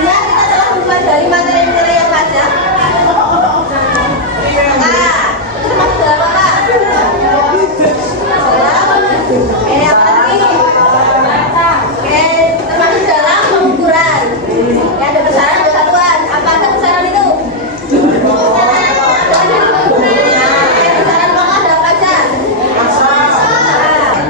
sebelumnya kita telah mempelajari materi-materi yang pajak. Nah, itu termasuk dalam apa? Yang tadi. Oke, termasuk dalam pengukuran. Ya, ada besaran, ada satuan. Apa ada besaran itu? Besaran pokok ada apa aja?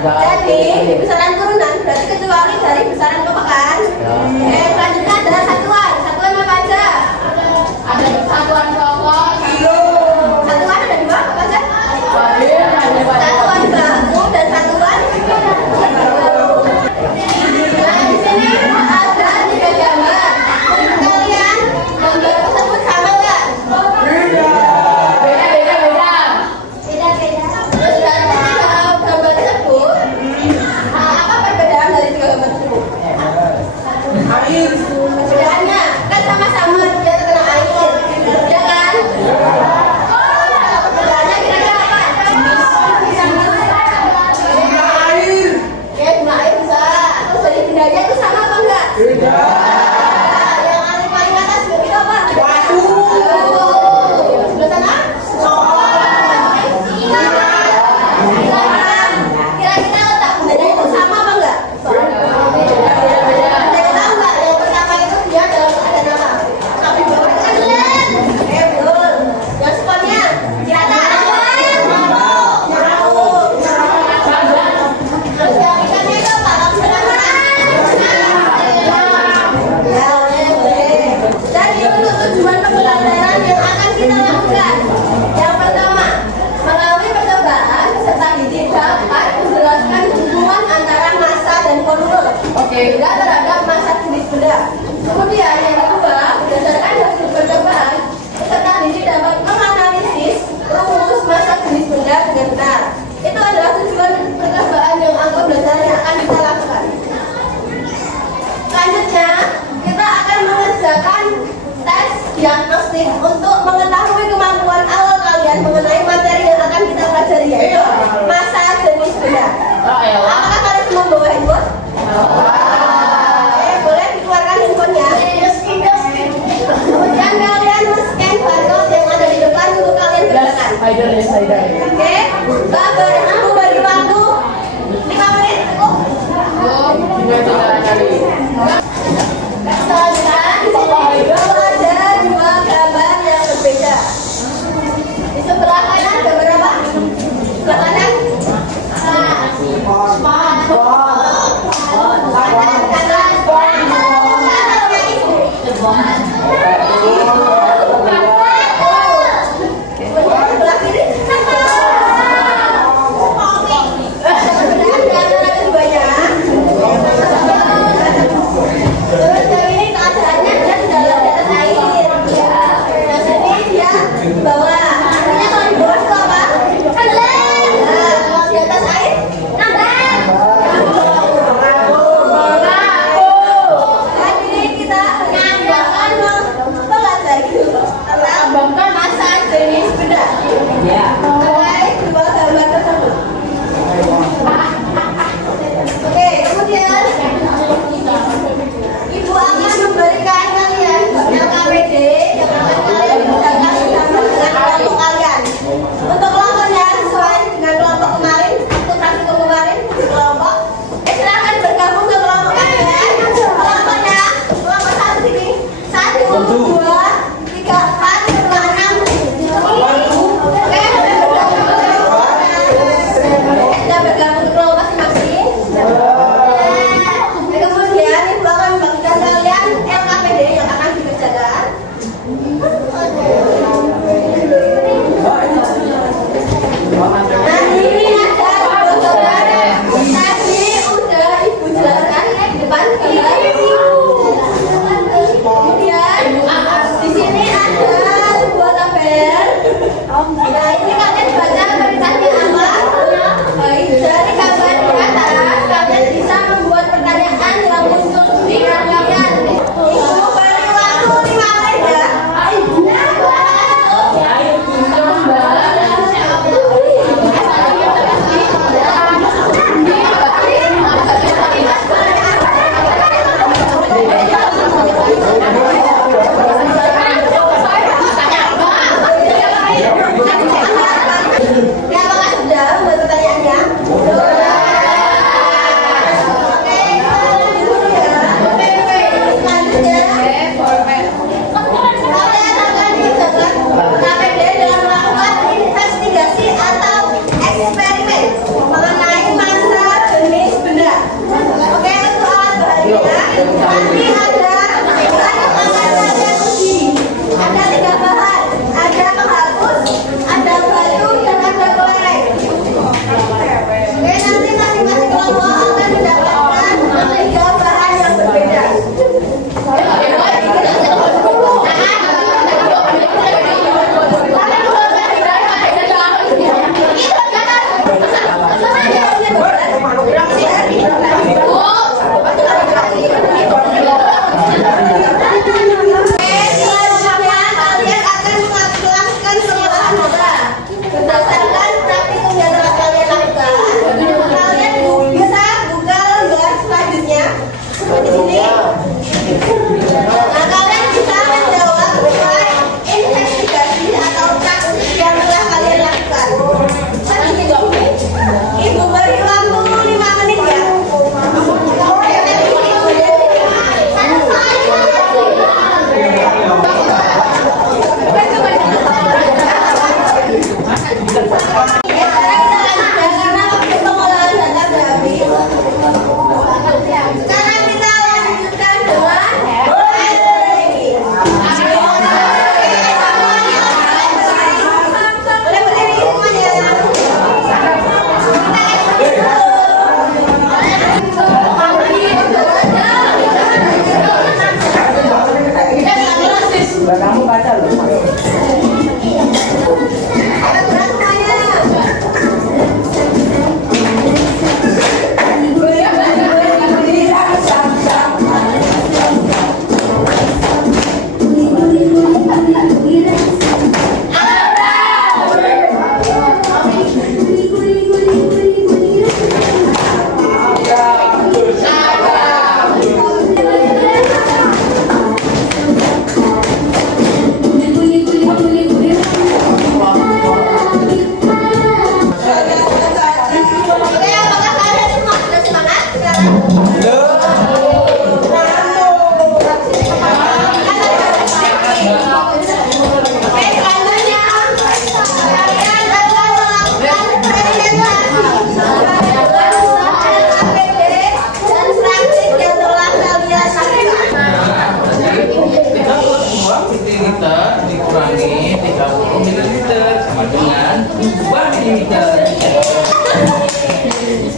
Jadi, di besaran turunan berarti kecuali dari besaran pokok kan? Selanjutnya ada satuan. Satuan apa aja? Ada satuan pokok. Satuan ada dua apa aja? Satuan baku dan satuan. Nah, di sini ada 3 gambar. Menurut kalian gambar tersebut sama nggak? Beda. Terus berarti kalau gambar tersebut, apa perbedaan dari 3 gambar tersebut? Perbedaannya kan sama-sama dia terkena air, ya kan? Perbedaannya kira-kira apa? Jumlah air. Ya, jumlah air bisa. Terus dari bendanya itu sama apa enggak? Beda. Yang ada paling atas itu apa? Batu. Sebelah sana? Kira-kira letak bendanya itu sama apa enggak? Beda terhadap massa jenis benda. Kemudian yang kedua, berdasarkan hasil percobaan, peserta didik dapat menganalisis rumus massa jenis benda dengan benar. Itu adalah tujuan percobaan yang angka belajar yang akan kita lakukan. Selanjutnya, kita akan mengerjakan tes diagnostik untuk mengetahui kemampuan awal kalian mengenai materi yang akan kita pelajari, yaitu massa jenis benda. Apakah kalian semua bawa handphone? Boleh dikeluarkan handphonenya. Kemudian kalian men-scan barcode yang ada di depan untuk kalian kerjakan. Oke, Bapak aku bagi waktu 5 menit cukup. Selanjutnya di sini ada 2 gambar yang berbeda. Di sebelah kanan gambar apa? Sebelah kanan?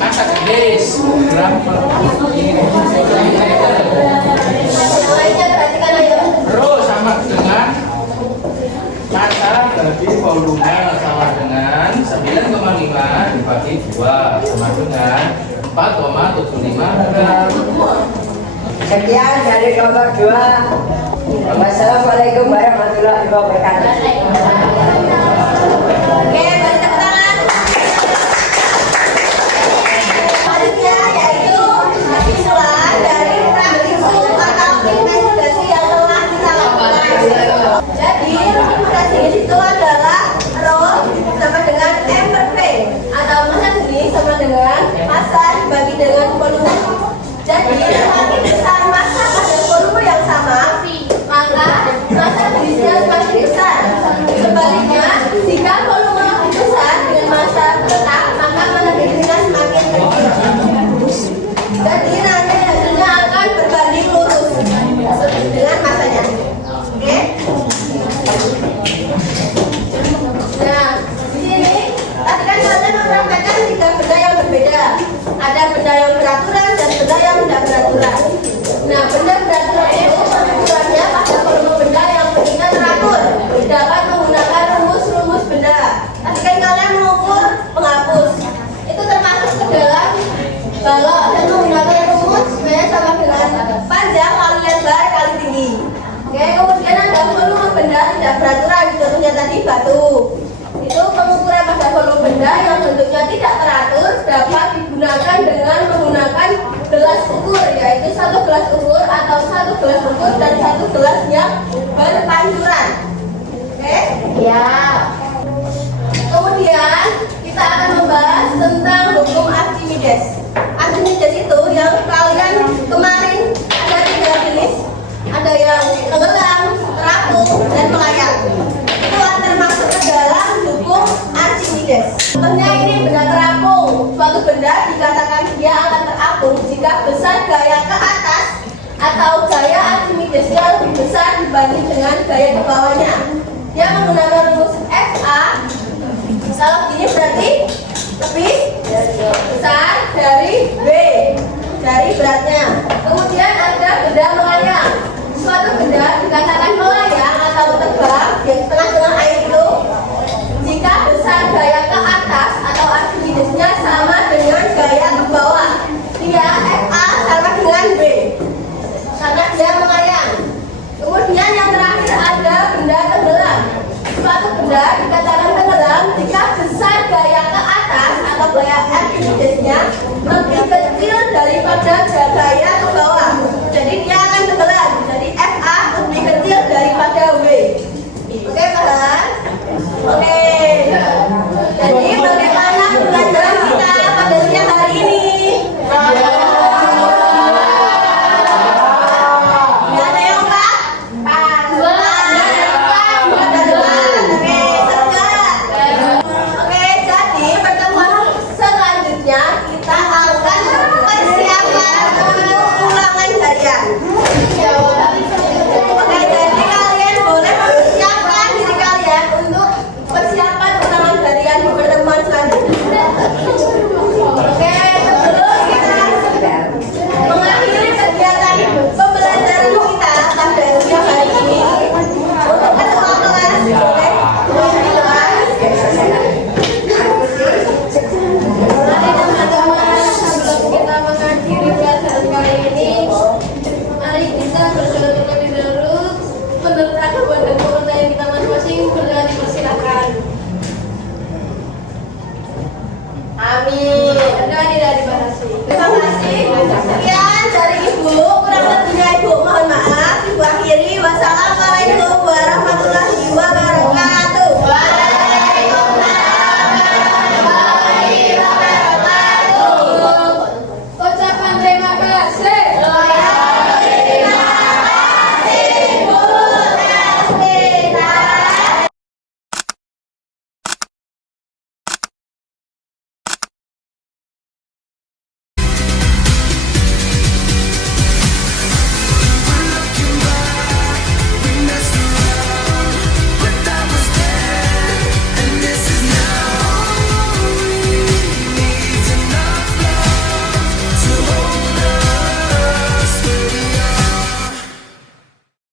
Masa gelis berapa? Terus sama dengan masa berarti volume sama dengan 9,5 dibagi 2 sama dengan 4,75 gram. Sekian dari kelompok 2. Wassalamualaikum warahmatullahi wabarakatuh. Oke, balik tepuk tangan. Selanjutnya yaitu visual dari praktikum atau investigasi yang telah kita lakukan. Jadi, investigasi itu adalah rho sama dengan M per V atau massa jenis sama dengan massa dibagi dengan volume. Jadi, semakin besar massa pada volume yang sama, maka massa jenisnya semakin besar. Sebaliknya, jika volume lebih besar dengan massa tetap, maka massa jenisnya semakin kecil. Jadi nanti hasilnya akan berbanding lurus dengan massanya. Oke? Nah, di sini tadi kan kalian mempraktekkan 3 benda yang berbeda. Ada benda yang beraturan dan benda yang tidak beraturan. Nah, benda beraturan itu pengukurannya pada volume benda yang bentuknya teratur. Dapat menggunakan rumus-rumus benda. Tadi kan kalian mengukur penghapus. Itu termasuk ke dalam balok dan menggunakan rumus sebenarnya sama dengan panjang kali lebar kali tinggi. Oke, kemudian ada volume benda tidak beraturan. Contohnya tadi batu. Itu pengukuran pada volume benda yang bentuknya tidak teratur dapat digunakan dengan menggunakan gelas ukur, yaitu 1 gelas ukur atau 1 gelas ukur dan 1 gelas yang berpancuran. Oke? Ya. Kemudian kita akan membahas tentang hukum Archimedes. Archimedes itu yang kalian kemarin ada 3 jenis, ada yang tenggelam, terapung, dan melayang. Itu termasuk ke dalam hukum Archimedes. Contohnya ini benda terapung. Suatu benda dikatakan dia akan terapung jika besar gaya ke atas atau gaya Archimedesnya lebih besar dibanding dengan gaya di bawahnya. Dia menggunakan rumus FA. Kalau gini berarti lebih besar dari B, dari beratnya. Kemudian ada benda melayang. Suatu benda dikatakan melayang atau terbang di tengah-tengah air itu jika besar gaya ke atas atau Archimedesnya sama dengan gaya ke bawah. Dia FA sama dengan B karena dia melayang. Kemudian yang terakhir ada benda tenggelam. Suatu benda dikatakan tenggelam jika besar gaya ke atas atau gaya Archimedesnya lebih kecil daripada gaya ke bawah. Jadi dia akan tenggelam. Jadi FA lebih kecil daripada W. Oke, paham? Oke. Jadi bagaimana pelajaran kita pada siang hari ini? Ada yang Pak? Oke, jadi pertemuan selanjutnya kita akan persiapan untuk ulangan harian. Oke, jadi kalian boleh mempersiapkan diri kalian untuk persiapan ulangan harian di pertemuan selanjutnya. Oke, sebelum kita mengakhiri kegiatan pembelajaran kita pada siang hari ini, untuk ketua kelas boleh menunjukkan. Mari teman-teman, sebelum kita mengakhiri pelajaran kali ini, mari kita berdoa terlebih dahulu. Menurut agama dan kepercayaan kita masing-masing, berdoa dipersilakan. Amin. Doa tidak dibatasi. Terima kasih.